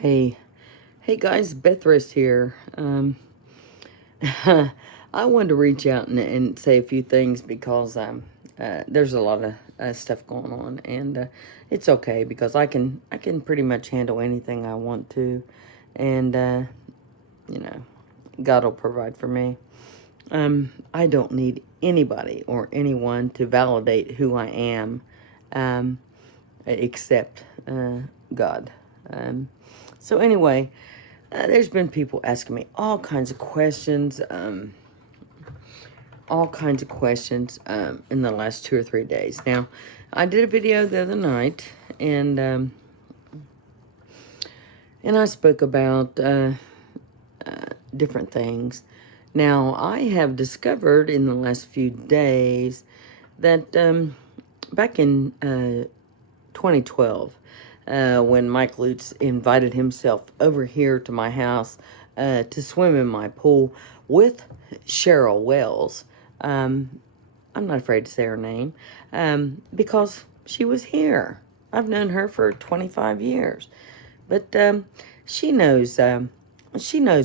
Hey, hey guys, Beth Rist here. I wanted to reach out and say a few things because there's a lot of stuff going on, and it's okay because I can pretty much handle anything I want to, and you know, God will provide for me. I don't need anybody or anyone to validate who I am, um, except God. Um, so anyway. There's been people asking me all kinds of questions in the last 2 or 3 days. Now, I did a video the other night, and I spoke about different things. Now, I have discovered in the last few days that back in 2012, when Mike Lutz invited himself over here to my house to swim in my pool with Cheryl Wells. I'm not afraid to say her name because she was here. I've known her for 25 years, but she knows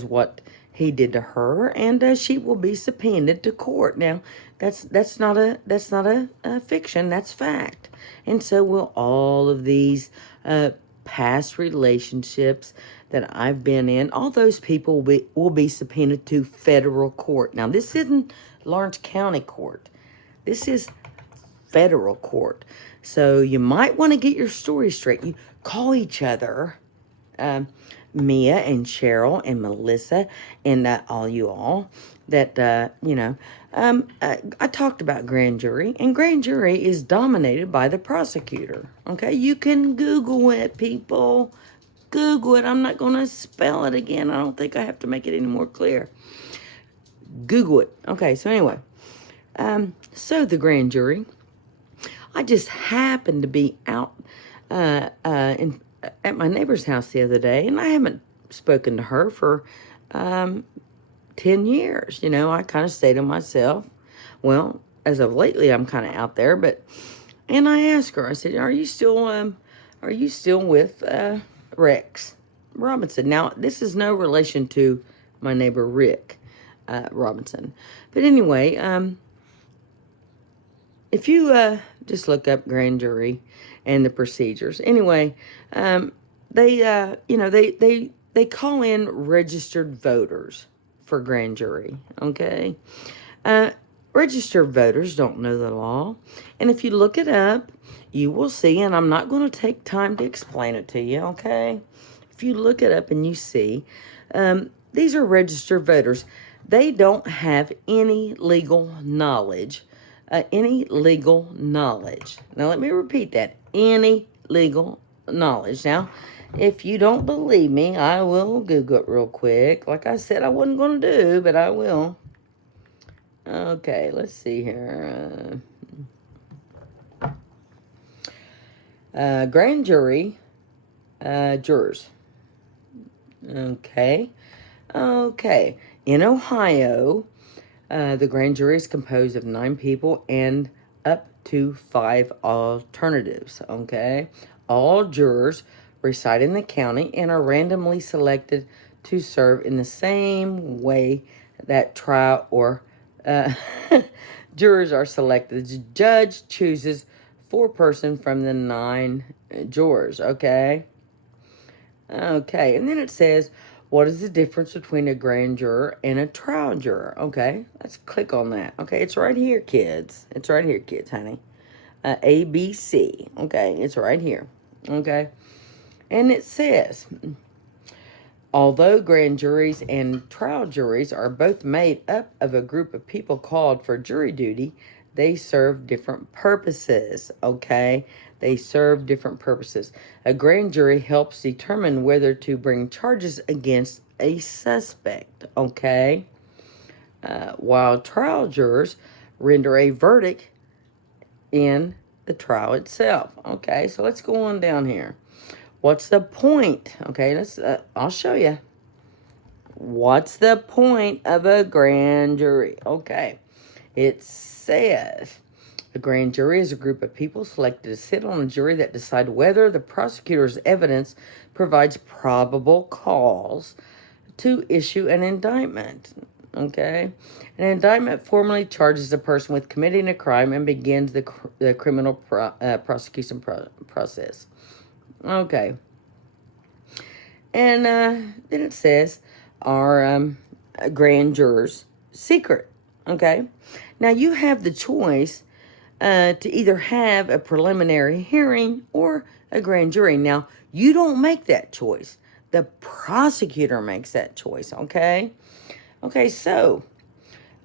what he did to her, and she will be subpoenaed to court. Now, that's not a fiction. That's fact, and so will all of these past relationships that I've been in. All those people will be subpoenaed to federal court. Now, this isn't Lawrence County Court. This is federal court. So you might want to get your story straight. You call each other, Mia and Cheryl and Melissa and all you all that, I talked about grand jury, and grand jury is dominated by the prosecutor. Okay, you can Google it, people. Google it. I'm not going to spell it again. I don't think I have to make it any more clear. Google it. Okay, so anyway, so the grand jury, I just happened to be out at my neighbor's house the other day, and I haven't spoken to her for 10 years. I kind of stay to myself. Well, as of lately, I'm kind of out there, and I asked her, I said, are you still with Rex Robinson? Now, this is no relation to my neighbor Rick Robinson. But anyway, if you just look up grand jury and the procedures, anyway, they call in registered voters for grand jury. Okay, registered voters don't know the law, and if you look it up, you will see. And I'm not going to take time to explain it to you. Okay, if you look it up and you see, these are registered voters. They don't have any legal knowledge. Now, let me repeat that. Any legal knowledge. Now, if you don't believe me, I will Google it real quick. Like I said, I wasn't going to do, but I will. Okay, let's see here. Grand jury jurors. Okay. In Ohio, the grand jury is composed of 9 people and up to 5 alternatives. Okay. All jurors reside in the county and are randomly selected to serve in the same way that trial or jurors are selected. The judge chooses 4-person from the 9 jurors. Okay. And then it says, what is the difference between a grand juror and a trial juror? Okay, let's click on that. Okay, it's right here, kids. It's right here, kids, honey. ABC. Okay, it's right here. Okay, and it says, although grand juries and trial juries are both made up of a group of people called for jury duty, they serve different purposes. Okay, they serve different purposes. A grand jury helps determine whether to bring charges against a suspect. Okay, while trial jurors render a verdict in the trial itself. Okay, so let's go on down here. What's the point? Okay, I'll show you. What's the point of a grand jury? Okay, it says A grand jury is a group of people selected to sit on a jury that decide whether the prosecutor's evidence provides probable cause to issue an indictment. Okay? An indictment formally charges a person with committing a crime and begins the criminal prosecution process. Okay. And then it says, are grand jurors secret? Okay. Now you have the choice to either have a preliminary hearing or a grand jury. Now, you don't make that choice. The prosecutor makes that choice, okay? Okay, so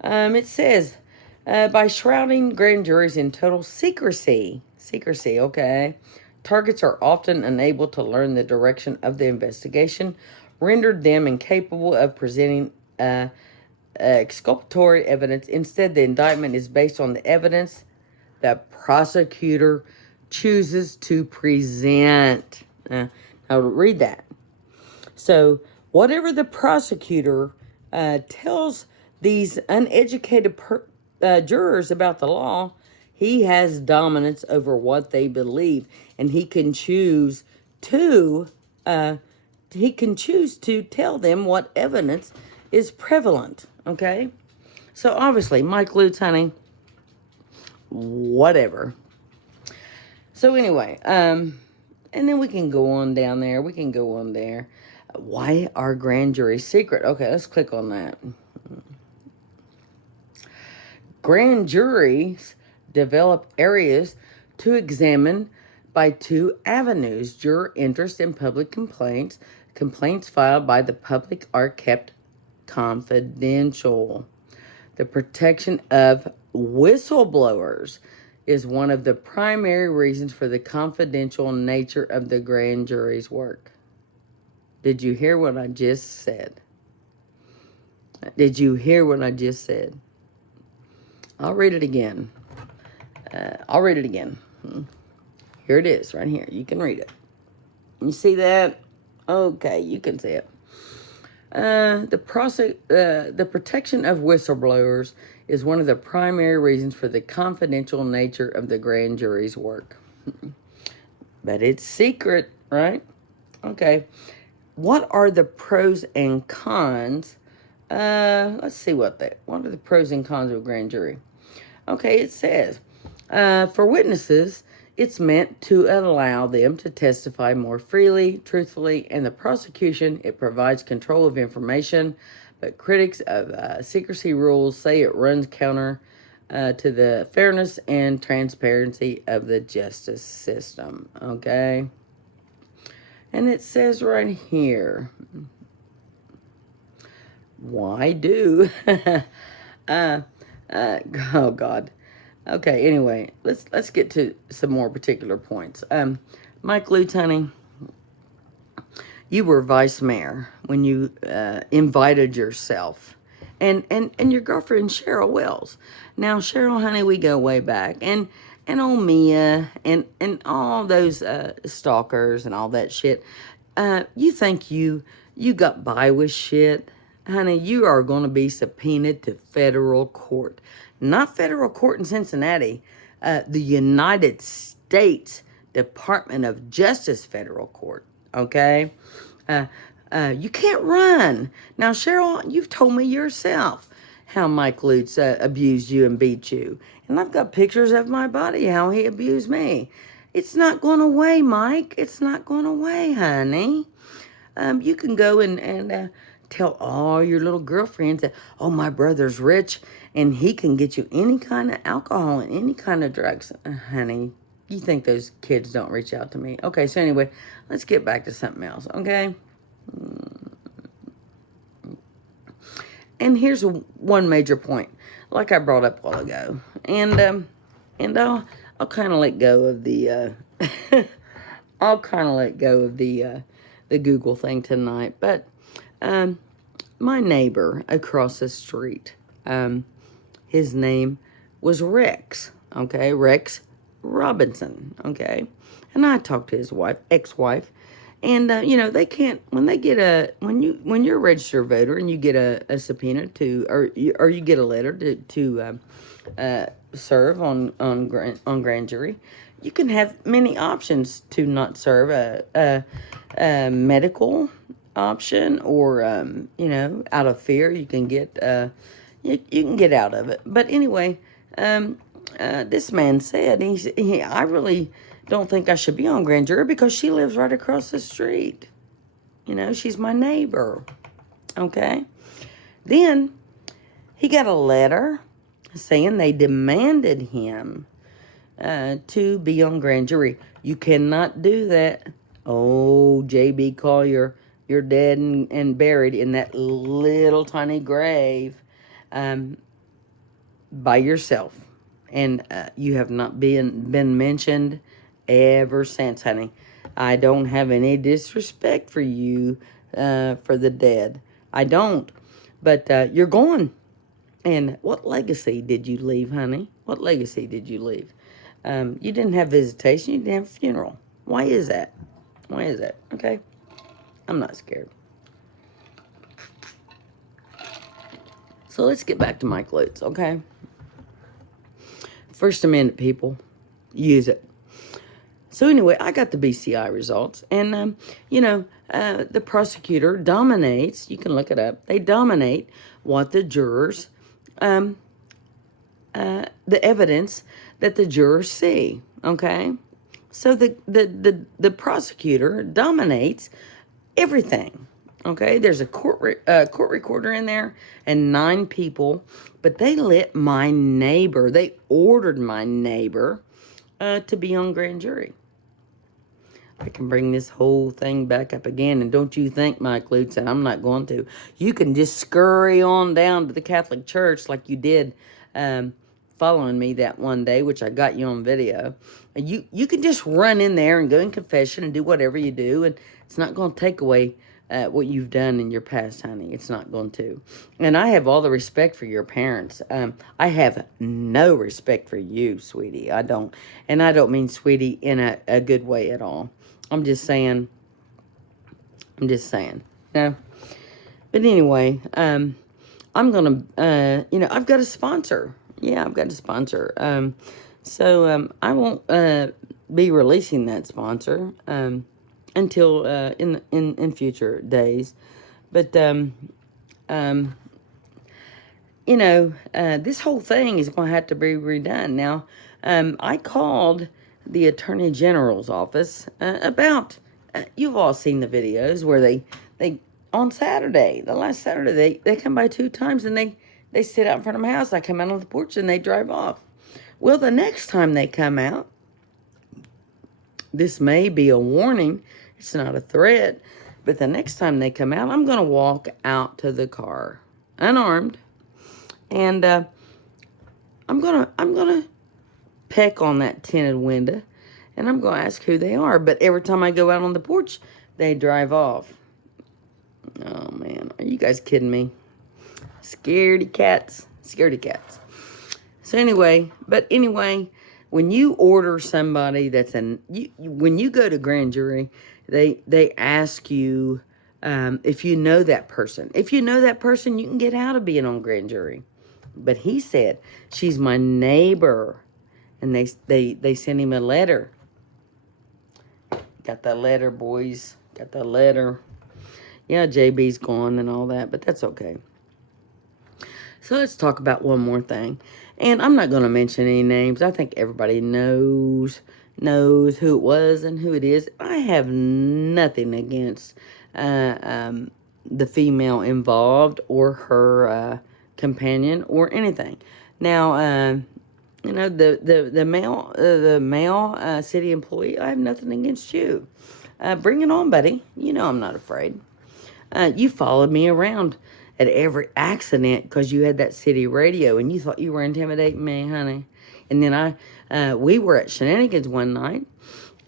it says, by shrouding grand juries in total secrecy, okay? Targets are often unable to learn the direction of the investigation, rendered them incapable of presenting exculpatory evidence. Instead, the indictment is based on the evidence the prosecutor chooses to present. Now, read that. So, whatever the prosecutor tells these uneducated jurors about the law, he has dominance over what they believe, and he can choose to tell them what evidence is prevalent. Okay, so obviously, Mike Lutz, honey, whatever. So anyway, and then we can go on down there. We can go on there. Why are grand juries secret? Okay, let's click on that. Grand juries develop areas to examine by two avenues: juror interest and public complaints. Complaints filed by the public are kept confidential. The protection of whistleblowers is one of the primary reasons for the confidential nature of the grand jury's work. Did you hear what I just said? Did you hear what I just said? I'll read it again. Here it is, right here. You can read it. You see that? Okay, you can see it. The protection of whistleblowers is one of the primary reasons for the confidential nature of the grand jury's work. But it's secret, right? Okay. What are the pros and cons? Let's see what are the pros and cons of a grand jury? Okay, it says, for witnesses, it's meant to allow them to testify more freely, truthfully, and the prosecution, it provides control of information, but critics of secrecy rules say it runs counter to the fairness and transparency of the justice system, okay? And it says right here, why do, oh God. Okay, anyway, let's get to some more particular points. Mike Lutz, honey, you were vice mayor when you invited yourself and your girlfriend Cheryl Wells. Now, Cheryl, honey, we go way back, and old Mia and all those stalkers and all that shit. You think you got by with shit? Honey, you are going to be subpoenaed to federal court. Not federal court in Cincinnati, the United States Department of Justice federal court, okay? You can't run. Now, Cheryl, you've told me yourself how Mike Lutz abused you and beat you. And I've got pictures of my body, how he abused me. It's not going away, Mike. It's not going away, honey. You can go and tell all your little girlfriends that, oh, my brother's rich and he can get you any kind of alcohol and any kind of drugs. Honey, you think those kids don't reach out to me. Okay, so anyway, let's get back to something else, okay? And here's one major point, like I brought up a while ago. And I'll kind of let go of the, the Google thing tonight. But my neighbor across the street, his name was Rex, okay? Rex Robinson, okay? And I talked to his wife, ex-wife, and they can't, when you're a registered voter and you get a subpoena to, or you get a letter to serve on grand jury. You can have many options to not serve a medical option, or out of fear you can get you can get out of it. But anyway, this man said I really don't think I should be on grand jury because she lives right across the street. She's my neighbor. Okay. Then he got a letter saying they demanded him to be on grand jury. You cannot do that. Oh, J.B. Collier, you're dead and buried in that little tiny grave by yourself. And you have not been mentioned ever since, honey. I don't have any disrespect for you, for the dead. I don't. But you're gone. And what legacy did you leave, honey? What legacy did you leave? You didn't have visitation. You didn't have a funeral. Why is that? Why is that? Okay. I'm not scared. So let's get back to Mike Lutz, okay? First Amendment, people. Use it. So anyway, I got the BCI results. And, the prosecutor dominates. You can look it up. They dominate what the jurors, the evidence that the jurors see, okay? So the prosecutor dominates everything, okay? There's a court recorder in there and 9 people, but they let my neighbor, they ordered my neighbor to be on grand jury. I can bring this whole thing back up again, and don't you think, Mike Lutz, and I'm not going to. You can just scurry on down to the Catholic Church like you did following me that one day, which I got you on video. And you can just run in there and go in confession and do whatever you do, and it's not going to take away what you've done in your past, honey. It's not going to. And I have all the respect for your parents. I have no respect for you, sweetie. I don't. And I don't mean sweetie in a good way at all. I'm just saying. No. But anyway, I'm going to, I've got a sponsor. Yeah, I've got a sponsor. So I won't be releasing that sponsor until in future days. But, this whole thing is going to have to be redone. Now, I called the Attorney General's office about, you've all seen the videos where they on Saturday, the last Saturday, they come by 2 times and they sit out in front of my house. I come out on the porch and they drive off. Well, the next time they come out, this may be a warning. It's not a threat. But the next time they come out, I'm going to walk out to the car, unarmed. And I'm gonna peck on that tinted window, and I'm gonna ask who they are. But every time I go out on the porch, they drive off. Oh man, are you guys kidding me? Scaredy cats. So anyway, when you order somebody when you go to grand jury, they ask you if you know that person. If you know that person, you can get out of being on grand jury. But he said, she's my neighbor. And they sent him a letter. Got that letter, boys. Got that letter. Yeah, JB's gone and all that, but that's okay. So let's talk about one more thing. And I'm not going to mention any names. I think everybody knows who it was and who it is. I have nothing against the female involved or her companion or anything. Now, the male city employee, I have nothing against you. Bring it on, buddy. You know I'm not afraid. You followed me around at every accident because you had that city radio and you thought you were intimidating me, honey. And then we were at Shenanigans one night,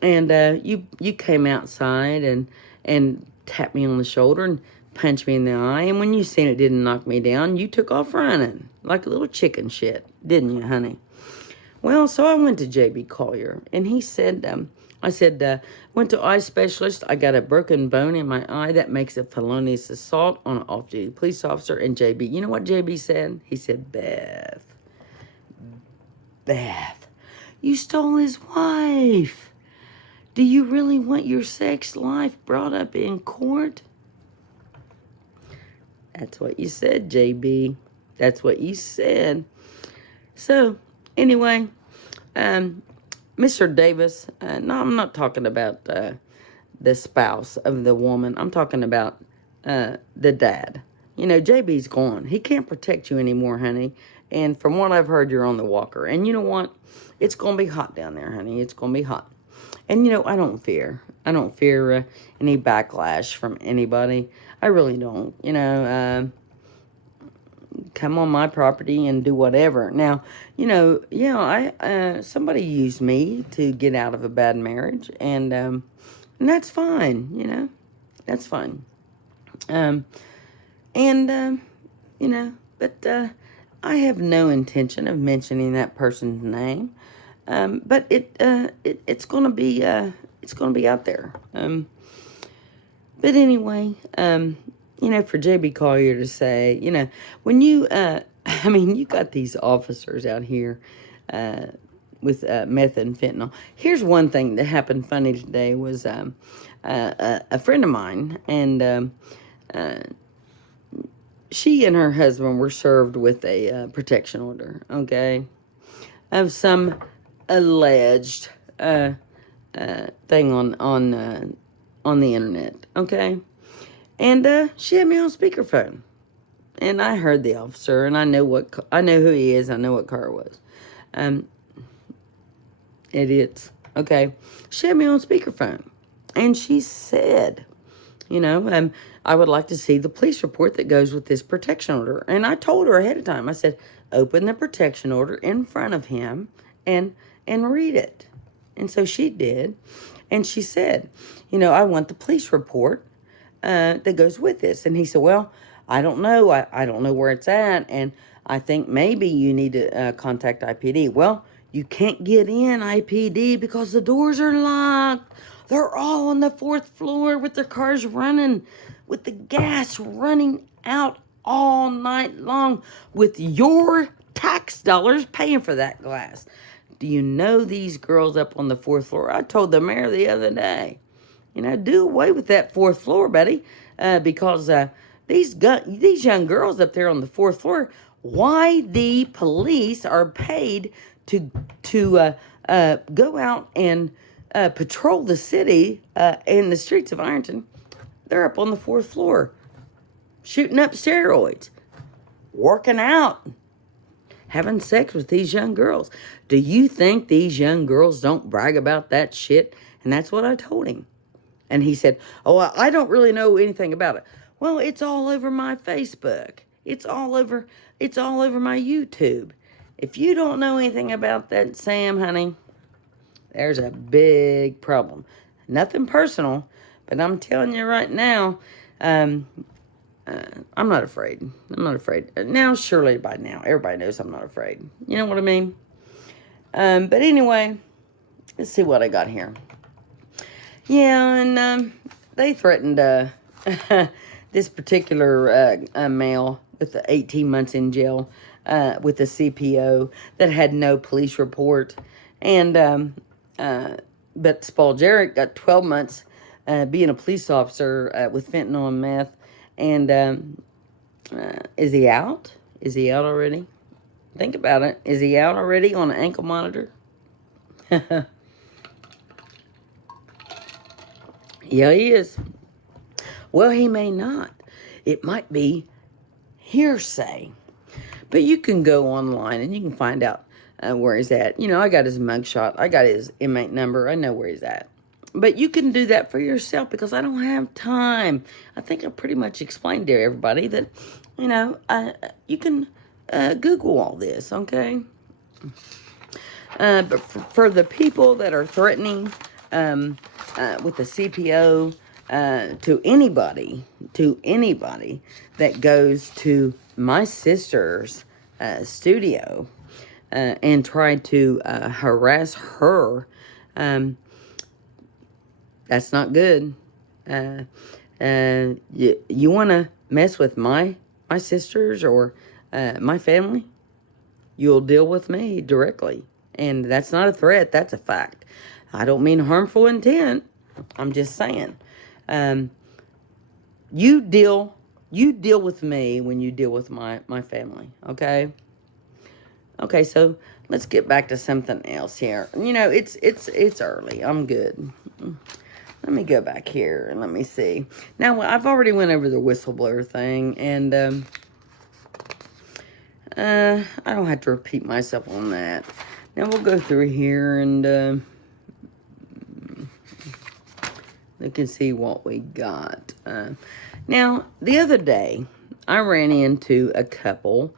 and you came outside and tapped me on the shoulder and punched me in the eye. And when you seen it didn't knock me down, you took off running like a little chicken shit, didn't you, honey? Well, so I went to J.B. Collier, and he said, went to eye specialist. I got a broken bone in my eye. That makes a felonious assault on an off-duty police officer. And J.B., you know what J.B. said? He said, Beth, psychopath. You stole his wife. Do you really want your sex life brought up in court? That's what you said, JB. That's what you said. So, anyway, Mr. Davis, no, I'm not talking about the spouse of the woman. I'm talking about the dad. You know, JB's gone. He can't protect you anymore, honey. And from what I've heard, you're on the walker. And you know what? It's going to be hot down there, honey. It's going to be hot. And, you know, I don't fear. I don't fear any backlash from anybody. I really don't. You know, come on my property and do whatever. Now, you know, yeah, somebody used me to get out of a bad marriage. And that's fine, you know. That's fine. You know, but I have no intention of mentioning that person's name. But it's gonna be out there. But anyway, you know, for JB Collier to say, you know, when you, I mean, you got these officers out here, with meth and fentanyl. Here's one thing that happened funny today was a friend of mine, and she and her husband were served with a protection order, okay, of some alleged thing on the internet, okay, and she had me on speakerphone, and I heard the officer, and I know who he is. I know what car it was. Idiots. Okay, she had me on speakerphone, and she said, you know, I would like to see the police report that goes with this protection order. And I told her ahead of time. I said, open the protection order in front of him and read it. And so she did. And she said, you know, I want the police report that goes with this. And he said, well, I don't know. I don't know where it's at. And I think maybe you need to contact IPD. Well, you can't get in IPD because the doors are locked. They're all on the 4th floor with their cars running, with the gas running out all night long, with your tax dollars paying for that glass. Do you know these girls up on the 4th floor? I told the mayor the other day, you know, do away with that 4th floor, buddy, because these young girls up there on the 4th floor, why the police are paid to go out and patrol the city in the streets of Ironton. They're up on the 4th floor, shooting up steroids, working out, having sex with these young girls. Do you think these young girls don't brag about that shit? And that's what I told him. And he said, oh, I don't really know anything about it. Well, it's all over my Facebook. It's all over my YouTube. If you don't know anything about that, Sam, honey, there's a big problem. Nothing personal, but I'm telling you right now, I'm not afraid. I'm not afraid. Now, surely by now, everybody knows I'm not afraid. You know what I mean? But anyway, let's see what I got here. Yeah, and they threatened this particular male with 18 months in jail with a CPO that had no police report. And but Spalgeric got 12 months being a police officer with fentanyl and meth. And is he out? Is he out already? Think about it. Is he out already on an ankle monitor? Yeah, he is. Well, he may not. It might be hearsay. But you can go online and you can find out where he's at. You know, I got his mugshot. I got his inmate number. I know where he's at. But you can do that for yourself because I don't have time. I think I pretty much explained to everybody that, you know, you can Google all this, okay? But for the people that are threatening with the CPO to anybody that goes to my sister's studio and try to harass her, that's not good. You want to mess with my sisters or my family, you'll deal with me directly. And that's not a threat. That's a fact. I don't mean harmful intent. I'm just saying. Um, you deal with me when you deal with my family, okay? Okay, so let's get back to something else here. You know, it's early. I'm good. Let me go back here and let me see. Now, I've already went over the whistleblower thing, and I don't have to repeat myself on that. Now, we'll go through here and look and see what we got. Now, the other day, I ran into a couple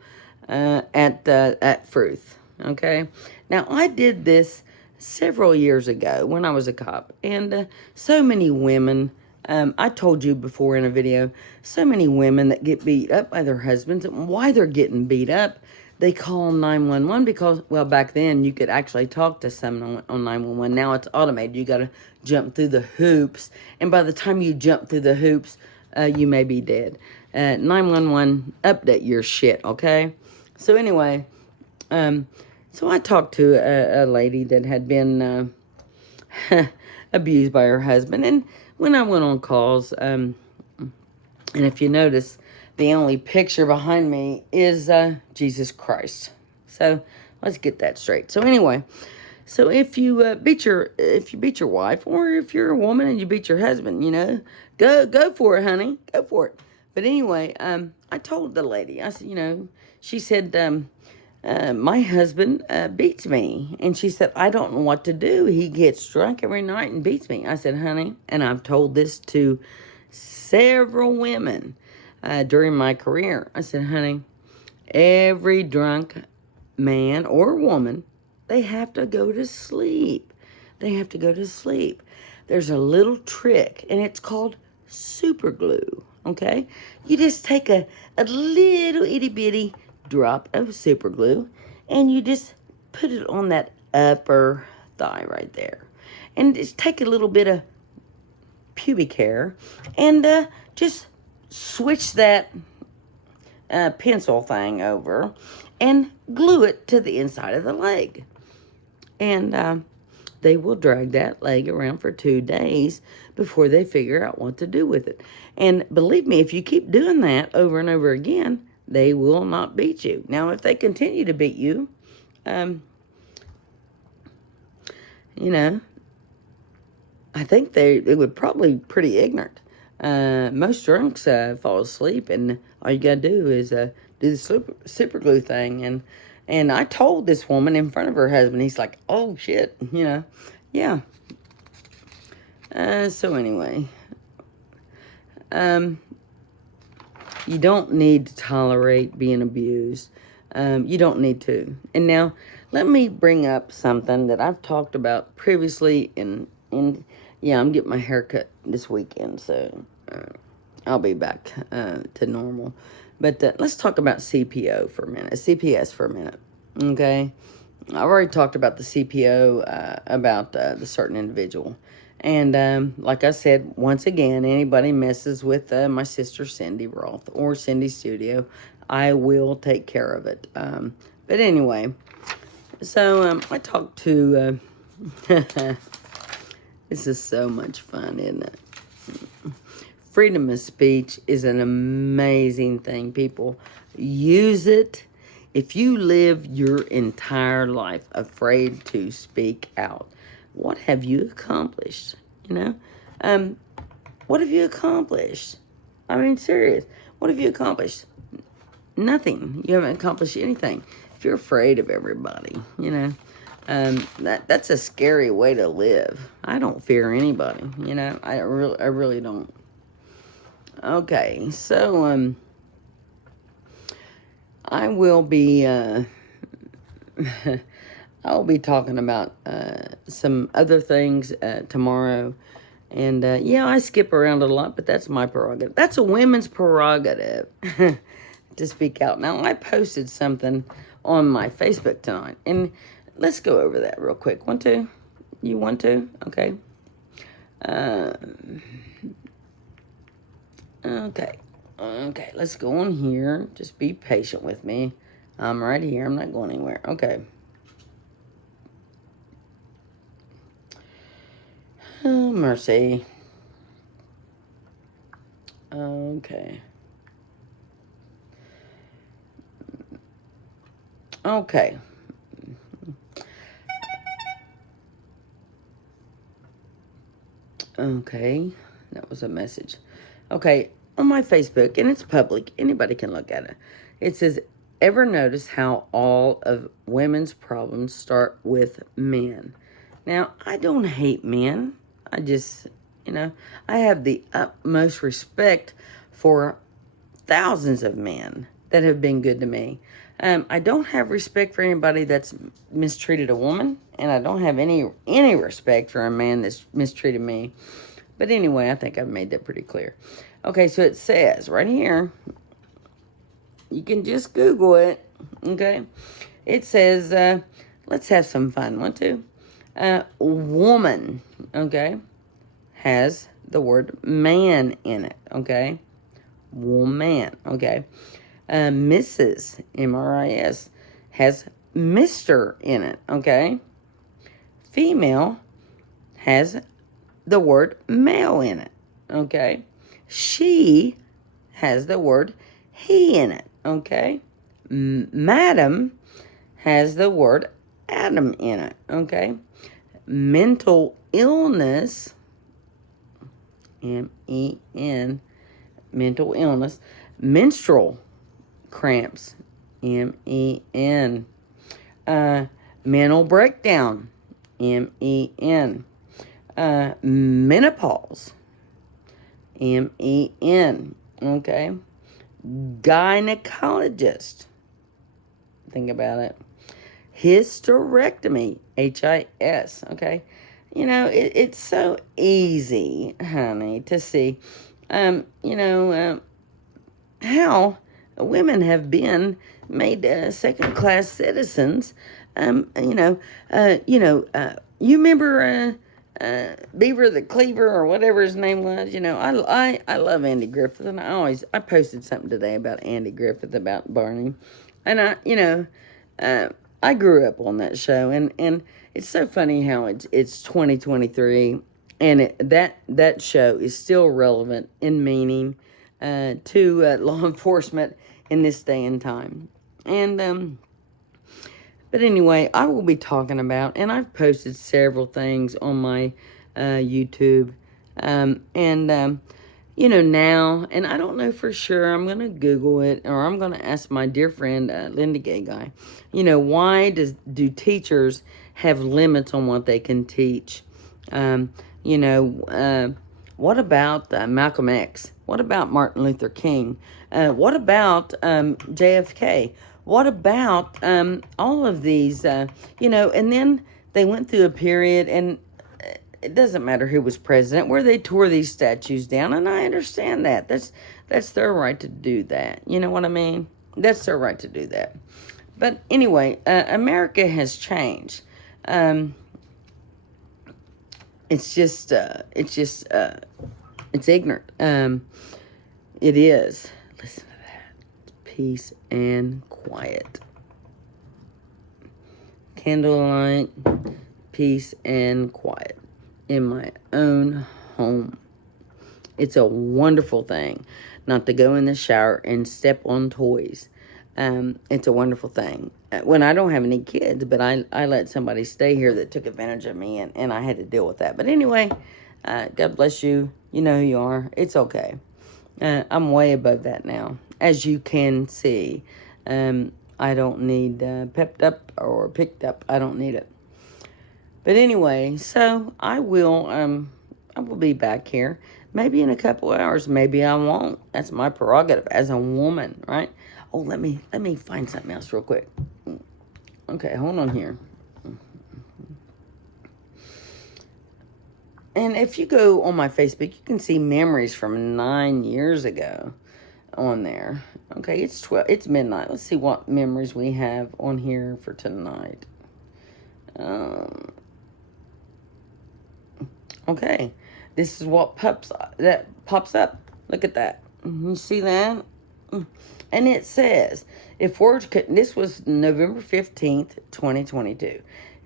at Fruth, okay? Now, I did this several years ago when I was a cop, and so many women, I told you before in a video, so many women that get beat up by their husbands, and why they're getting beat up, they call 911 because, well, back then you could actually talk to someone on 911. Now it's automated. You got to jump through the hoops, and by the time you jump through the hoops, you may be dead. 911, update your shit, okay? So anyway, so I talked to a lady that had been abused by her husband, and when I went on calls, and if you notice, the only picture behind me is Jesus Christ. So let's get that straight. So anyway, so if you beat your wife, or if you're a woman and you beat your husband, you know, go for it, honey, go for it. But anyway, I told the lady, I said, you know, she said, my husband beats me. And she said, I don't know what to do. He gets drunk every night and beats me. I said, honey, and I've told this to several women during my career. I said, honey, every drunk man or woman, they have to go to sleep. They have to go to sleep. There's a little trick, and it's called super glue, okay? You just take a little itty-bitty drop of super glue, and you just put it on that upper thigh right there. And just take a little bit of pubic hair, and just switch that pencil thing over and glue it to the inside of the leg. And they will drag that leg around for 2 days before they figure out what to do with it. And believe me, if you keep doing that over and over again, they will not beat you. Now, if they continue to beat you, you know, I think they would probably be pretty ignorant. Most drunks fall asleep, and all you gotta do is do the super glue thing. And I told this woman in front of her husband. He's like, "Oh shit," you know, yeah. So anyway, you don't need to tolerate being abused. You don't need to. And now, let me bring up something that I've talked about previously yeah, I'm getting my hair cut this weekend, so I'll be back to normal. But let's talk about CPO for a minute, CPS for a minute, okay? I've already talked about the CPO, about the certain individual. And like I said, once again, anybody messes with my sister Cindy Roth or Cindy Studio, I will take care of it. But anyway, so I talked to... This is so much fun, isn't it? Freedom of speech is an amazing thing, people. Use it. If you live your entire life afraid to speak out, what have you accomplished? You know? What have you accomplished? I mean, serious. What have you accomplished? Nothing. You haven't accomplished anything. If you're afraid of everybody, you know? That's a scary way to live. I don't fear anybody, you know. I really don't. Okay, so I will be I'll be talking about some other things tomorrow. And yeah, I skip around a lot, but that's my prerogative. That's a women's prerogative to speak out. Now, I posted something on my Facebook tonight, and let's go over that real quick. Want to? You want to? Okay. Okay, let's go on here. Just be patient with me. I'm right here. I'm not going anywhere. Okay. mercy. Okay. Okay. Okay. That was a message. Okay. On my Facebook, and it's public, anybody can look at it. It says, ever notice how all of women's problems start with men? Now, I don't hate men. I just, I have the utmost respect for thousands of men that have been good to me. I don't have respect for anybody that's mistreated a woman, and I don't have any respect for a man that's mistreated me. But anyway, I think I've made that pretty clear. Okay, so it says right here, you can just Google it, okay? It says, let's have some fun. 1, 2. Woman, okay, has the word man in it, okay? Woman, okay? Mrs., M-R-I-S, has Mr. in it, okay? Female has the word male in it, okay? She has the word he in it, okay? Madam has the word Adam in it, okay? Mental illness, M-E-N, mental illness. Menstrual cramps, M-E-N. Mental breakdown, M-E-N. Menopause, M-E-N, okay? Gynecologist, think about it. Hysterectomy, H-I-S, okay? It's so easy, honey, to see, how women have been made second-class citizens. You remember Beaver the Cleaver or whatever his name was? I love Andy Griffith, and I posted something today about Andy Griffith about Barney, and I grew up on that show, and it's so funny how it's 2023, and that show is still relevant in meaning to law enforcement in this day and time. And but anyway, I will be talking about, and I've posted several things on my YouTube, now, and I don't know for sure. I'm gonna Google it, or I'm gonna ask my dear friend Linda Gay Guy. Why do teachers have limits on what they can teach? What about Malcolm X? What about Martin Luther King? What about JFK? What about all of these? And then they went through a period, and it doesn't matter who was president, where they tore these statues down, and I understand that. That's their right to do that. You know what I mean? That's their right to do that. But anyway, America has changed. It's ignorant. It is. Listen to that. Peace and quiet. Candlelight, peace and quiet in my own home. It's a wonderful thing not to go in the shower and step on toys. It's a wonderful thing. When I don't have any kids, but I let somebody stay here that took advantage of me, and I had to deal with that. But anyway, God bless you. You know who you are. It's okay. I'm way above that now. As you can see, I don't need pepped up or picked up. I don't need it. But anyway, so I will be back here. Maybe in a couple of hours. Maybe I won't. That's my prerogative as a woman, right? Oh, let me find something else real quick. Okay, hold on here. And if you go on my Facebook, you can see memories from 9 years ago on there. Okay, it's midnight. Let's see what memories we have on here for tonight. Okay, this is what pops up. Look at that. You see that? And it says, if words could, this was November 15th, 2022.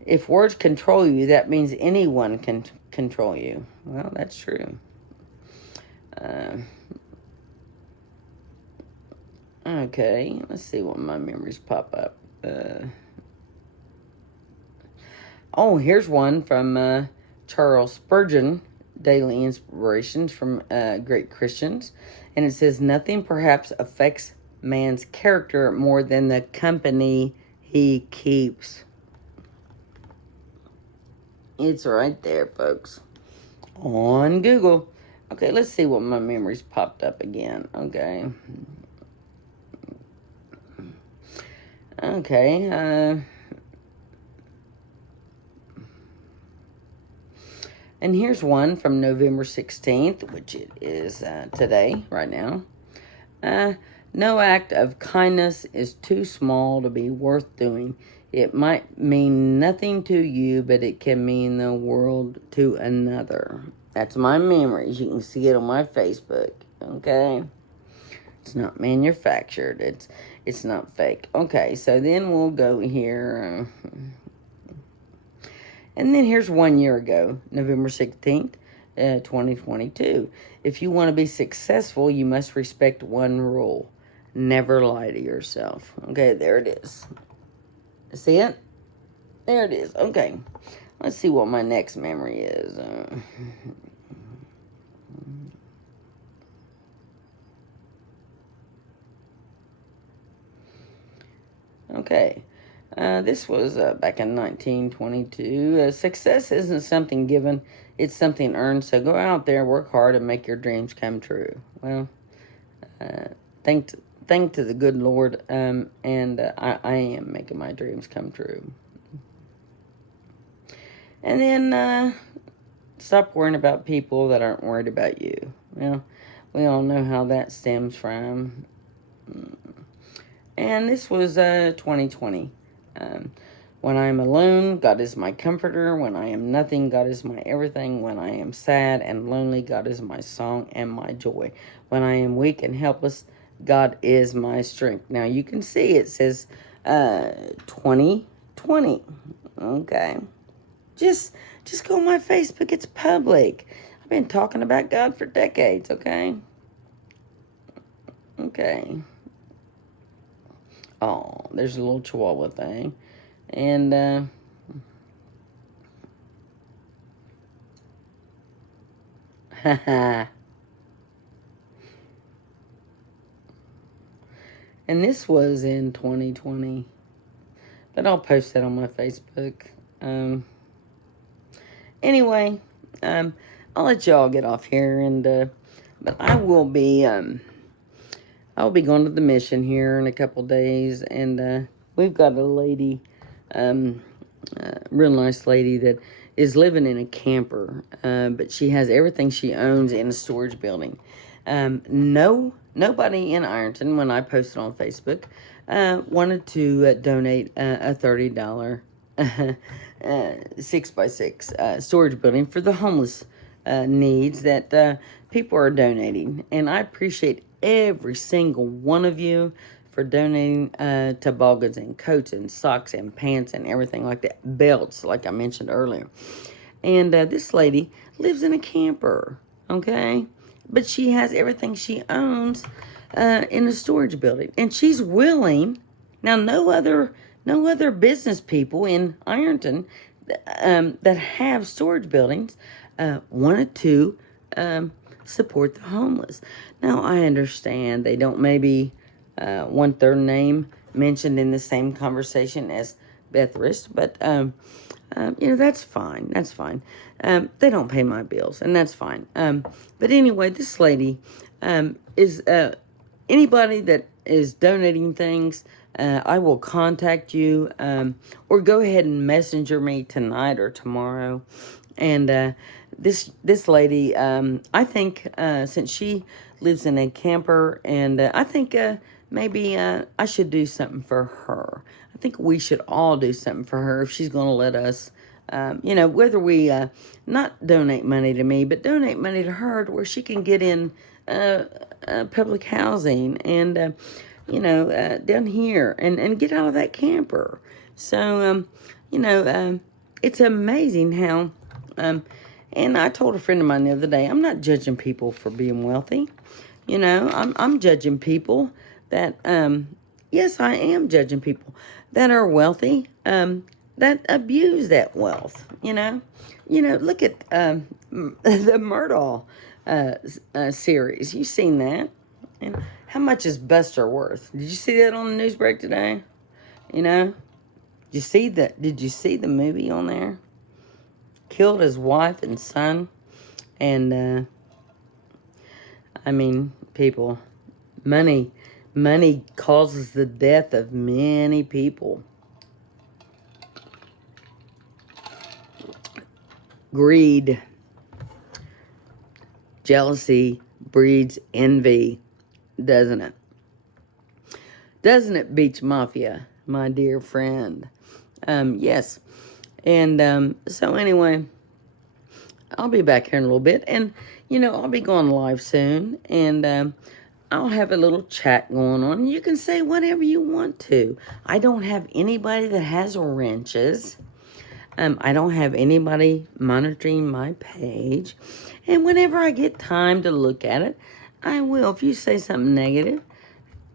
If words control you, that means anyone can control you. Well, that's true. Uh, okay, let's see what my memories pop up. Oh, here's one from Charles Spurgeon, Daily Inspirations from Great Christians. And it says, nothing perhaps affects man's character more than the company he keeps. It's right there, folks, on Google. Okay, let's see what my memories popped up again. Okay. And here's one from November 16th, which it is today, right now. Uh, no act of kindness is too small to be worth doing. It might mean nothing to you, but it can mean the world to another. That's my memories. You can see it on my Facebook. Okay? It's not manufactured. It's not fake. Okay, so then we'll go here. And then here's 1 year ago, November 16th, 2022. If you want to be successful, you must respect one rule. Never lie to yourself. Okay, there it is. See it? There it is. Okay. Let's see what my next memory is. Okay. This was back in 1922. Success isn't something given, it's something earned. So go out there, work hard, and make your dreams come true. Well, uh, thank, thank to the good Lord, and I am making my dreams come true. And then stop worrying about people that aren't worried about you. Well, we all know how that stems from. And this was 2020. Um, when I am alone, God is my comforter. When I am nothing, God is my everything. When I am sad and lonely, God is my song and my joy. When I am weak and helpless, God is my strength. Now you can see it says 2020. Okay. Just go on my Facebook. It's public. I've been talking about God for decades, okay? Okay. Oh, there's a little chihuahua thing. And, haha. And this was in 2020. But I'll post that on my Facebook. Anyway, I'll let y'all get off here. But I'll be going to the mission here in a couple days. And, we've got a lady, real nice lady that is living in a camper, but she has everything she owns in a storage building. Nobody in Ironton, when I posted on Facebook, wanted to donate a $30 6x6 storage building for the homeless needs that people are donating. And I appreciate every single one of you for donating toboggans and coats and socks and pants and everything like that. Belts, like I mentioned earlier. And this lady lives in a camper, okay? But she has everything she owns in a storage building. And she's willing, now no other business people in Ironton that have storage buildings wanted to support the homeless. Now, I understand they don't maybe want their name mentioned in the same conversation as Betherist, but, that's fine. That's fine. They don't pay my bills, and that's fine. But anyway, this lady is anybody that is donating things, I will contact you, or go ahead and messenger me tonight or tomorrow. And this lady, I think since she lives in a camper, and I think maybe I should do something for her. I think we should all do something for her if she's going to let us. Whether we not donate money to me, but donate money to her to where she can get in public housing and, down here and get out of that camper. So, it's amazing how And I told a friend of mine the other day, I'm not judging people for being wealthy. I'm judging people that, yes, I am judging people that are wealthy, that abuse that wealth. Look at the Murdaugh series. You seen that? And how much is Buster worth? Did you see that on the news break today? You know, Did you see the movie on there? Killed his wife and son, and I mean, people, money, money causes the death of many people. Greed, jealousy breeds envy, doesn't it? Doesn't it, Beach Mafia, my dear friend? Yes. And so anyway, I'll be back here in a little bit, and I'll be going live soon, and I'll have a little chat going on. You can say whatever you want to. I don't have anybody that has wrenches. I don't have anybody monitoring my page, and whenever I get time to look at it, I will. If you say something negative,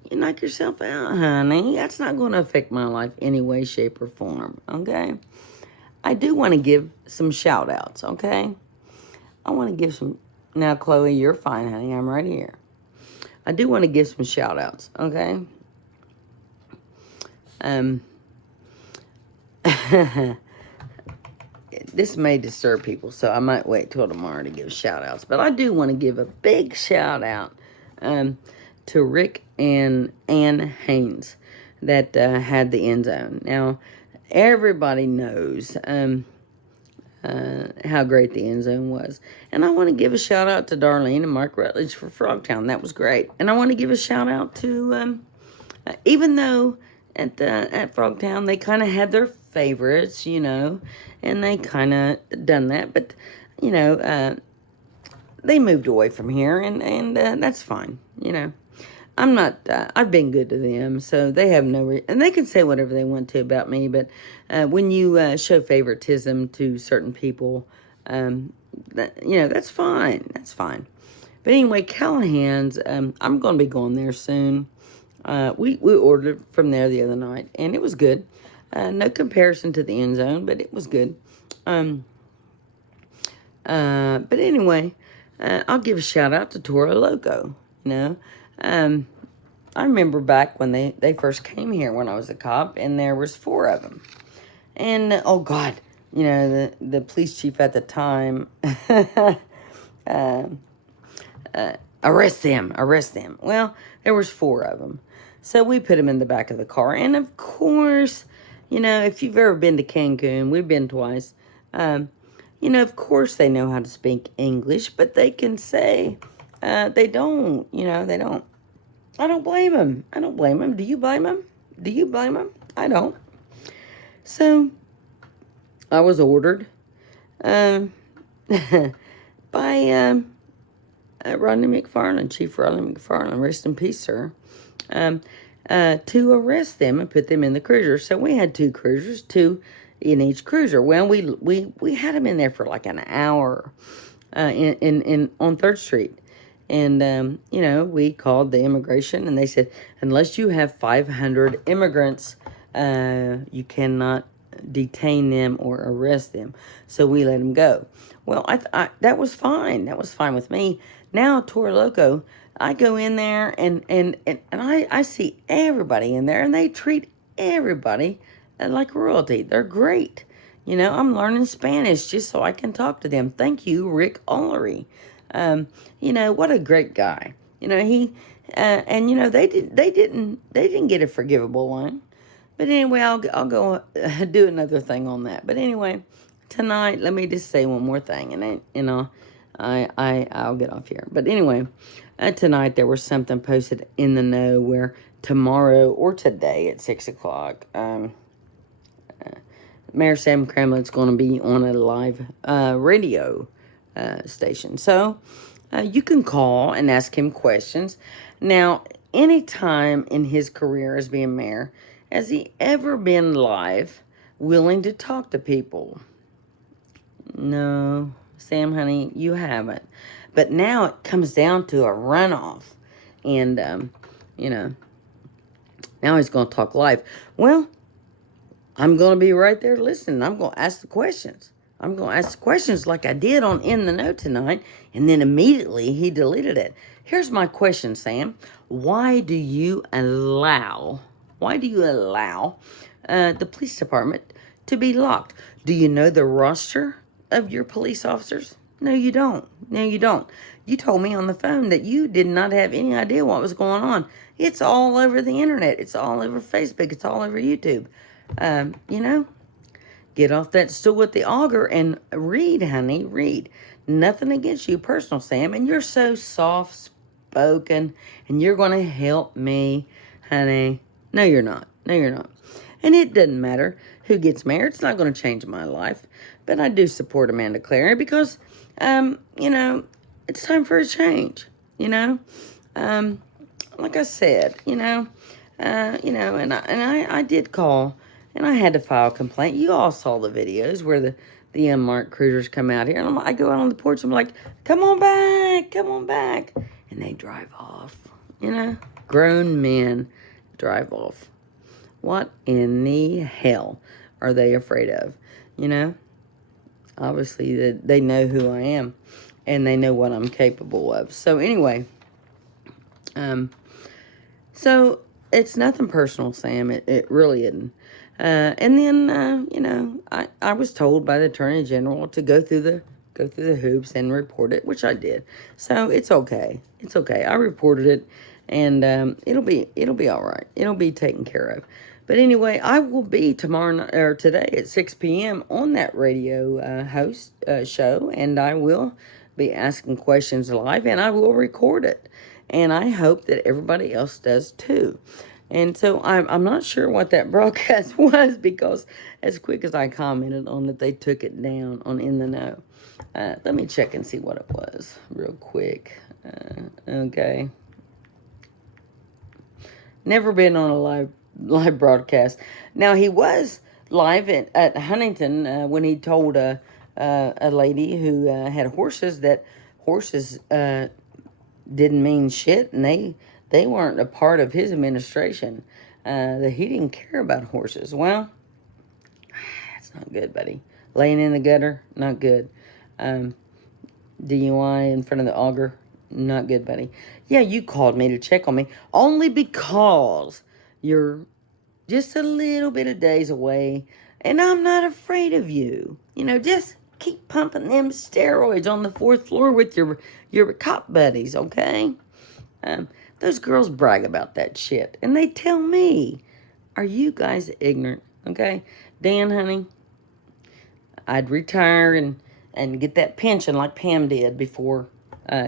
you knock yourself out, honey. That's not going to affect my life any way, shape, or form, okay? I do want to give some shout-outs, okay? I want to give some... Now, Chloe, you're fine, honey. I'm right here. I do want to give some shout-outs, okay? This may disturb people, so I might wait till tomorrow to give shout-outs. But I do want to give a big shout-out to Rick and Ann Haynes that had the end zone. Now, everybody knows how great the end zone was. And I want to give a shout out to Darlene and Mark Rutledge for Frogtown. That was great. And I want to give a shout out to, even though at Frogtown they kind of had their favorites, and they kind of done that. But, they moved away from here, and that's fine, I'm not, I've been good to them, so they have no and they can say whatever they want to about me, but when you show favoritism to certain people, that's fine. That's fine. But anyway, Callahan's, I'm going to be going there soon. We ordered from there the other night, and it was good. No comparison to the end zone, but it was good. But anyway, I'll give a shout out to Toro Loco, I remember back when they first came here when I was a cop, and there was 4 of them. And, oh, God, the police chief at the time, arrest them. Well, there was 4 of them. So we put them in the back of the car. And, of course, if you've ever been to Cancun, we've been twice, of course they know how to speak English, but they can say they don't, they don't. I don't blame them. Do you blame them? I don't. So, I was ordered by Rodney McFarland, Chief Rodney McFarland, rest in peace, sir, to arrest them and put them in the cruiser. So we had 2 cruisers, 2 in each cruiser. Well, we had them in there for like an hour in on 3rd Street. And, we called the immigration, and they said, unless you have 500 immigrants, you cannot detain them or arrest them. So we let them go. Well, that was fine. That was fine with me. Now, Toro Loco, I go in there, and I see everybody in there, and they treat everybody like royalty. They're great. I'm learning Spanish just so I can talk to them. Thank you, Rick Allery. What a great guy. He, and they didn't get a forgivable loan. But anyway, I'll go do another thing on that. But anyway, tonight, let me just say one more thing, and I'll get off here. But anyway, tonight there was something posted in the know where tomorrow or today at 6:00, Mayor Sam Kremlin's going to be on a live radio station. So you can call and ask him questions. Now, any time in his career as being mayor, has he ever been live willing to talk to people? No. Sam, honey, you haven't. But now it comes down to a runoff. And, you know, now he's going to talk live. Well, I'm going to be right there listening. I'm going to ask the questions. I'm going to ask the questions like I did on In the Know tonight, and then immediately he deleted it. Here's my question, Sam. Why do you allow the police department to be locked? Do you know the roster of your police officers? No, you don't. No, you don't. You told me on the phone that you did not have any idea what was going on. It's all over the internet. It's all over Facebook. It's all over YouTube. You know, get off that stool with the auger and read, honey, read. Nothing against you, personal Sam, and you're so soft spoken, and you're going to help me, honey. No, you're not. No, you're not. And it doesn't matter who gets married. It's not going to change my life. But I do support Amanda Clary because, you know, it's time for a change, you know. Like I said, and I did call, and I had to file a complaint. You all saw the videos where the unmarked cruisers come out here, and I go out on the porch, I'm like, come on back, and they drive off, you know. Grown men drive off. What in the hell are they afraid of, you know? Obviously, they know who I am, and they know what I'm capable of. So anyway, so it's nothing personal, Sam. It really isn't. And then I was told by the Attorney General to go through the hoops and report it, which I did. So it's okay. It's okay. I reported it, and it'll be all right. It'll be taken care of. But anyway, I will be today at 6 p.m. on that radio host show, and I will be asking questions live, and I will record it. And I hope that everybody else does too. And so I'm not sure what that broadcast was, because as quick as I commented on it, they took it down on In the Know. Let me check and see what it was real quick. Okay. Never been on a live broadcast. Now, he was live at Huntington when he told a lady who had horses that horses didn't mean shit, and they weren't a part of his administration. That he didn't care about horses. Well, that's not good, buddy. Laying in the gutter, not good. DUI in front of the auger, not good, buddy. Yeah, you called me to check on me only because you're just a little bit of days away, and I'm not afraid of you. You know, just keep pumping them steroids on the 4th floor with your cop buddies, okay? Those girls brag about that shit, and they tell me, are you guys ignorant, okay? Dan, honey, I'd retire and get that pension like Pam did before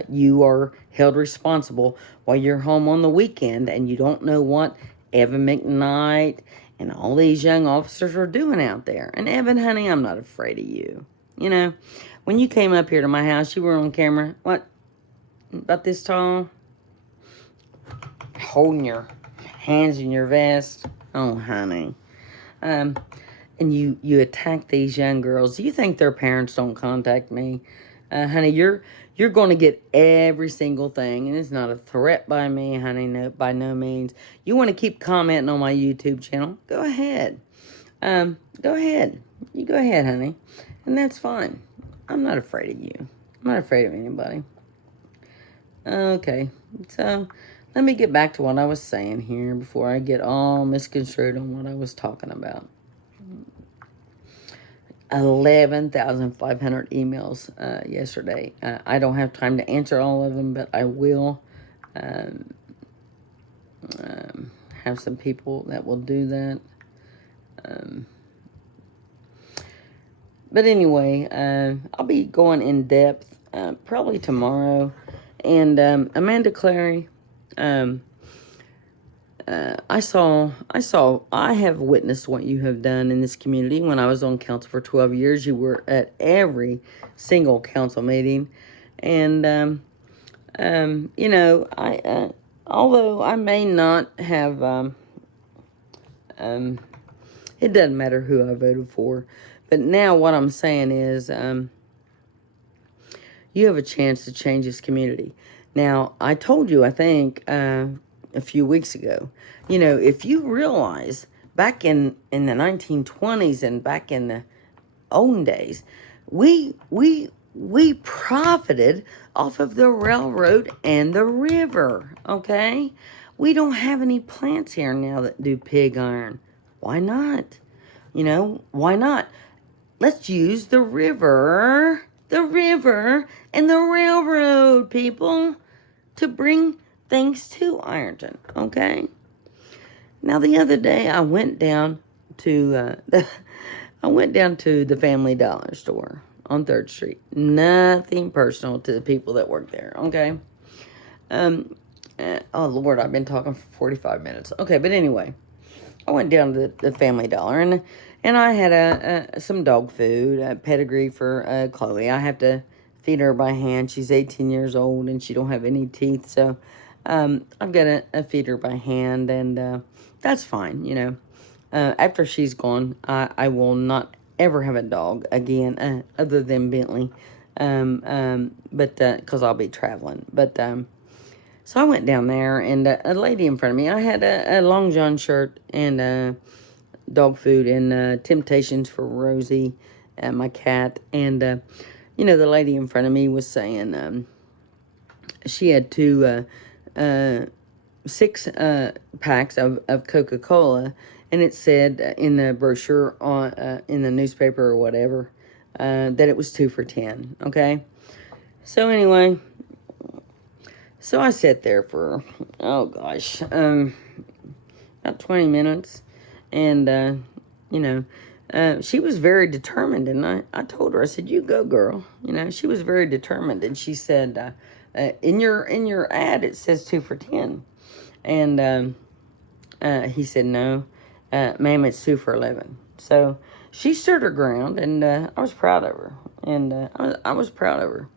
you are held responsible while you're home on the weekend and you don't know what Evan McKnight and all these young officers are doing out there. And Evan, honey, I'm not afraid of you. You know, when you came up here to my house, you were on camera, what, about this tall? Holding your hands in your vest. Oh, honey. And you attack these young girls. Do you think their parents don't contact me? Honey, you're going to get every single thing, and it's not a threat by me, honey, no, by no means. You want to keep commenting on my YouTube channel? Go ahead. Go ahead. You go ahead, honey, and that's fine. I'm not afraid of you. I'm not afraid of anybody. Okay, so let me get back to what I was saying here before I get all misconstrued on what I was talking about. 11,500 emails yesterday. I don't have time to answer all of them, but I will have some people that will do that. But anyway, I'll be going in depth probably tomorrow. And Amanda Clary, I have witnessed what you have done in this community. When I was on council for 12 years, you were at every single council meeting. And, although I may not have, it doesn't matter who I voted for. But now what I'm saying is, you have a chance to change this community. Now, I told you, I think, a few weeks ago, if you realize back in the 1920s and back in the olden days, we profited off of the railroad and the river, okay? We don't have any plants here now that do pig iron. Why not? Why not? Let's use the river and the railroad, people, to bring things to Ironton, okay? Now, the other day, I went down to the Family Dollar store on 3rd Street. Nothing personal to the people that work there, okay? Oh, Lord, I've been talking for 45 minutes. Okay, but anyway, I went down to the Family Dollar, and I had some dog food, a pedigree for Chloe. I have to feed her by hand. She's 18 years old, and she don't have any teeth, so I've got to feed her by hand, and that's fine. After she's gone, I will not ever have a dog again, other than Bentley, but because I'll be traveling. But so I went down there, and a lady in front of me, I had a Long John shirt and dog food and Temptations for Rosie, my cat, and the lady in front of me was saying she had two 6 packs of Coca-Cola, and it said in the brochure on in the newspaper or whatever that it was 2 for $10. Okay, so anyway, so I sat there for about 20 minutes, and she was very determined, and I told her, I said, "You go, girl." She was very determined, and she said, "In your ad, it says 2 for $10." And he said, "No, ma'am, it's 2 for $11." So she stood her ground, and I was proud of her. And I was proud of her.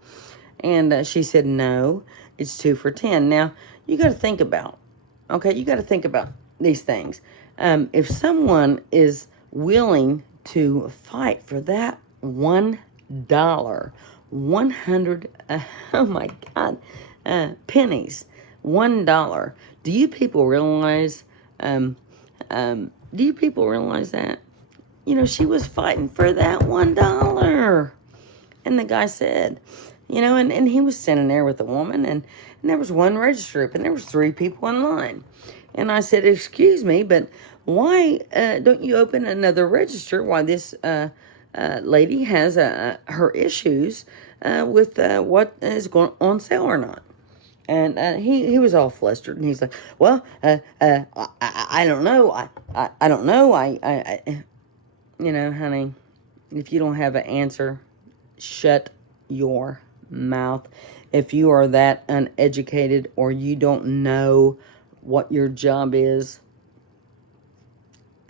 And she said, "No, it's 2 for $10." Now, you got to think about, these things. If someone is willing to fight for that $1, 100, oh my God, pennies, $1. Do you people realize? Do you people realize that? She was fighting for that $1. And the guy said, and he was sitting there with a woman, and there was one register up, and there was 3 people in line. And I said, "Excuse me, but why don't you open another register while this lady has her issues with what is going on sale or not?" And he was all flustered, and he's like, "Well, I don't know. I don't know. Honey, if you don't have an answer, shut your mouth. If you are that uneducated or you don't know what your job is,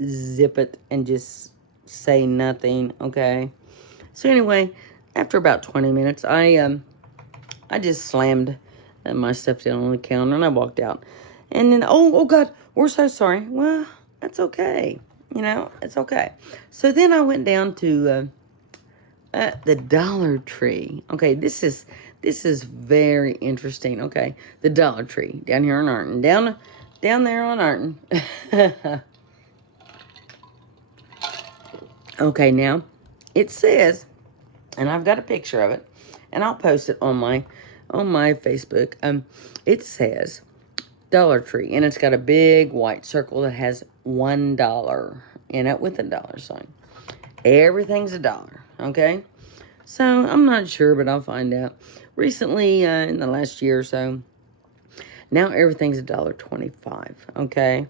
zip it and just say nothing, okay?" So anyway, after about 20 minutes, I just slammed my stuff down on the counter, and I walked out. And then, oh God, we're so sorry. Well, that's okay. It's okay. So then I went down to the Dollar Tree. Okay, this is very interesting. Okay, the Dollar Tree down here in Ironton, down there on Ironton. Okay, now it says, and I've got a picture of it, and I'll post it on my Facebook. It says Dollar Tree, and it's got a big white circle that has $1 in it with a dollar sign. Everything's $1, okay? So I'm not sure, but I'll find out. Recently, in the last year or so, now everything's $1.25, okay?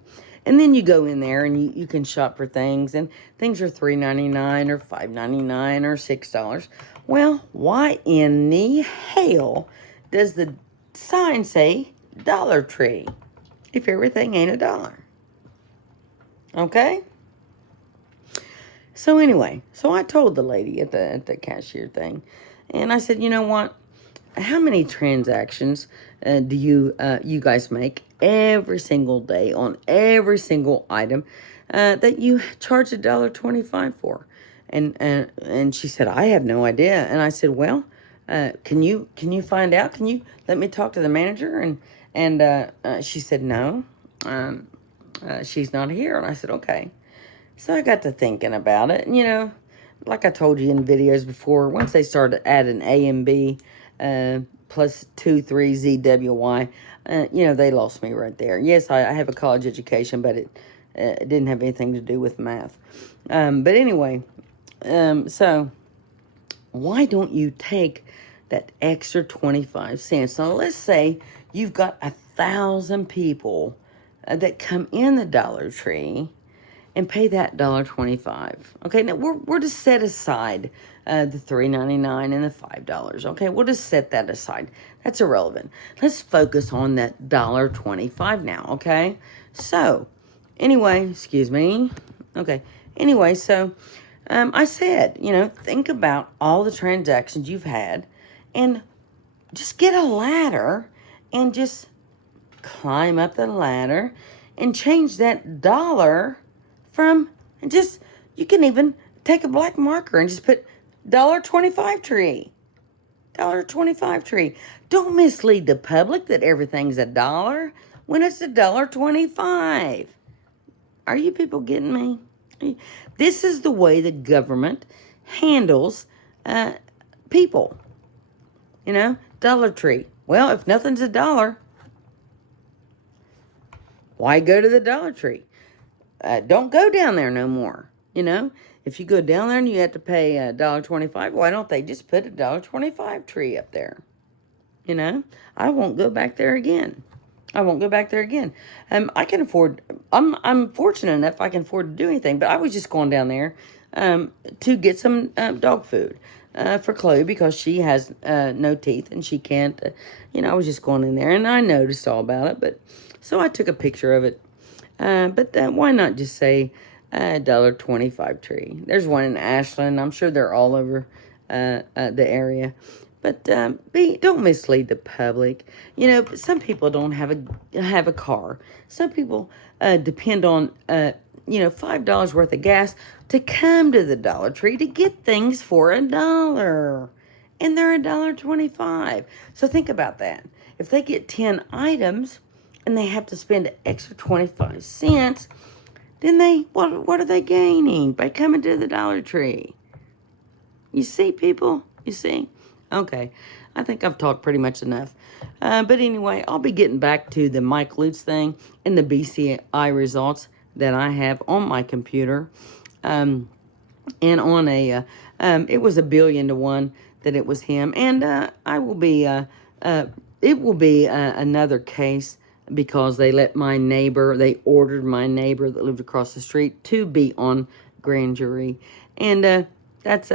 And then you go in there and you can shop for things, and things are $3.99 or $5.99 or $6. Well, why in the hell does the sign say Dollar Tree if everything ain't $1? Okay? So anyway, so I told the lady at the cashier thing, and I said, "You know what? How many transactions do you guys make every single day on every single item that you charge $1.25 for?" And she said, "I have no idea." And I said, "Well, Can you find out? Can you let me talk to the manager? And she said no, she's not here. And I said okay. So I got to thinking about it, and like I told you in videos before, once they started adding A and B, plus 2, 3, ZWY, they lost me right there. Yes, I have a college education, but it didn't have anything to do with math. But anyway, so why don't you take that extra 25 cents? Now, let's say you've got 1,000 people that come in the Dollar Tree and pay that $1.25. Okay, now we're to set aside the $3.99 and the $5. Okay, we'll just set that aside. That's irrelevant. Let's focus on that $1.25 now. Okay, so anyway, excuse me. Okay, anyway, so I said, think about all the transactions you've had, and just get a ladder and just climb up the ladder and change that dollar from, and just, you can even take a black marker and just put $1.25 tree. $1.25 tree. Don't mislead the public that everything's $1 when it's $1.25. Are you people getting me? This is the way the government handles people. Dollar Tree. Well, if nothing's $1, why go to the Dollar Tree? Don't go down there no more. If you go down there and you have to pay $1.25, why don't they just put a $1.25 tree up there? I won't go back there again. I can afford. I'm fortunate enough I can afford to do anything. But I was just going down there to get some dog food for Chloe, because she has no teeth and she can't. I was just going in there and I noticed all about it. But so I took a picture of it. But why not just say $1.25 tree? There's one in Ashland. I'm sure they're all over the area. But don't mislead the public. Some people don't have a car. Some people depend on $5 worth of gas to come to the Dollar Tree to get things for $1, and they're $1.25. So think about that. If they get 10 items and they have to spend an extra 25 cents, then what are they gaining by coming to the Dollar Tree? You see, people? You see? Okay, I think I've talked pretty much enough. But anyway, I'll be getting back to the Mike Lutz thing and the BCI results that I have on my computer. And on it was 1,000,000,000 to 1 that it was him. And it will be another case, because they ordered my neighbor that lived across the street to be on grand jury. And that's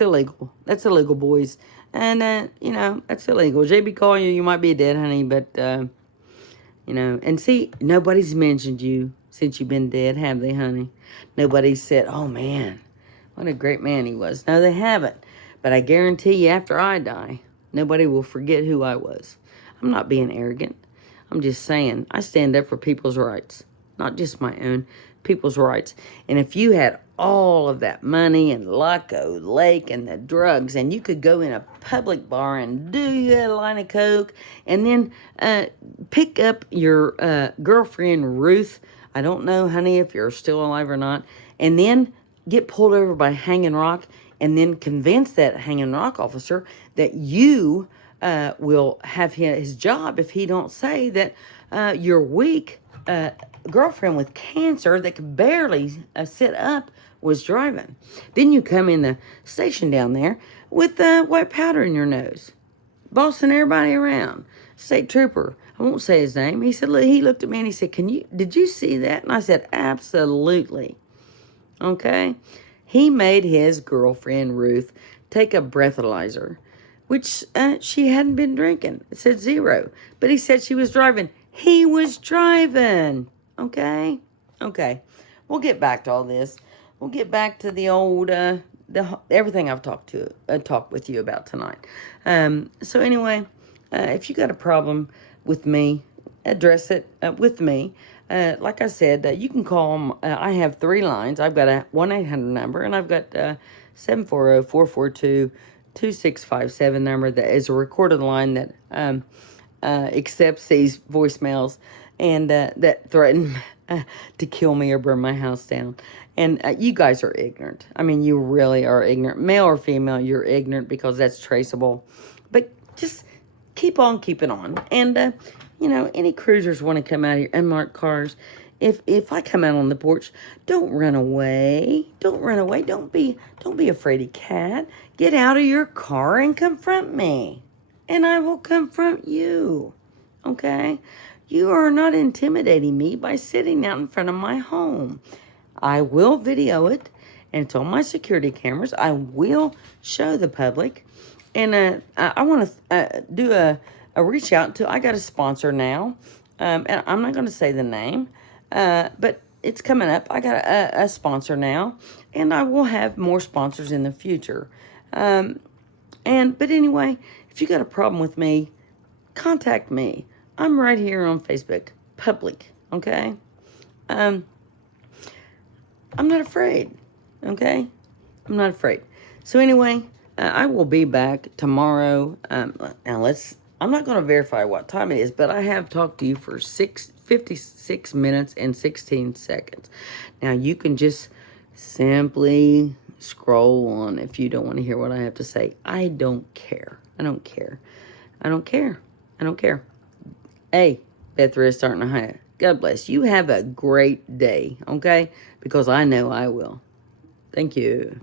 illegal. That's illegal, boys. And, that's illegal. JB Collier, you might be dead, honey, but, and see, nobody's mentioned you since you've been dead, have they, honey? Nobody said, oh, man, what a great man he was. No, they haven't. But I guarantee you, after I die, nobody will forget who I was. I'm not being arrogant. I'm just saying, I stand up for people's rights, not just my own, people's rights. And if you had all of that money and Loco Lake and the drugs, and you could go in a public bar and do you a line of coke, and then pick up your girlfriend Ruth, I don't know, honey, if you're still alive or not, and then get pulled over by Hanging Rock, and then convince that Hanging Rock officer that you will have his job if he don't say that your weak girlfriend with cancer that could barely sit up was driving. Then you come in the station down there with white powder in your nose, bossing everybody around. State trooper, I won't say his name. He said, he looked at me and he said, did you see that? And I said, absolutely. Okay. He made his girlfriend Ruth take a breathalyzer, which she hadn't been drinking. It said 0. But he said she was driving. He was driving. Okay? Okay. We'll get back to all this. We'll get back to the old, everything I've talked with you about tonight. So anyway, if you got a problem with me, address it with me. Like I said, you can call them. I have 3 lines. I've got a 1-800 number, and I've got 740-442 2657 number that is a recorded line that accepts these voicemails and that threaten to kill me or burn my house down. And you guys are ignorant. I mean, you really are ignorant. Male or female, you're ignorant because that's traceable. But just keep on keeping on. And, any cruisers want to come out here, unmarked cars. If I come out on the porch, don't run away. Don't run away. Don't be a fraidy cat. Get out of your car and confront me. And I will confront you. Okay? You are not intimidating me by sitting out in front of my home. I will video it, and it's on my security cameras. I will show the public. And I want to do a reach out to, I got a sponsor now. And I'm not going to say the name, but it's coming up. I got a sponsor now, and I will have more sponsors in the future. But anyway, if you got a problem with me, contact me. I'm right here on Facebook, public, okay? I'm not afraid, okay? I'm not afraid. So anyway, I will be back tomorrow. Now I'm not going to verify what time it is, but I have talked to you for 56 minutes and 16 seconds. Now you can just simply scroll on if you don't want to hear what I have to say. I don't care. I don't care. I don't care. I don't care. Hey, Beth Reyes starting to hire. God bless. You have a great day, okay? Because I know I will. Thank you.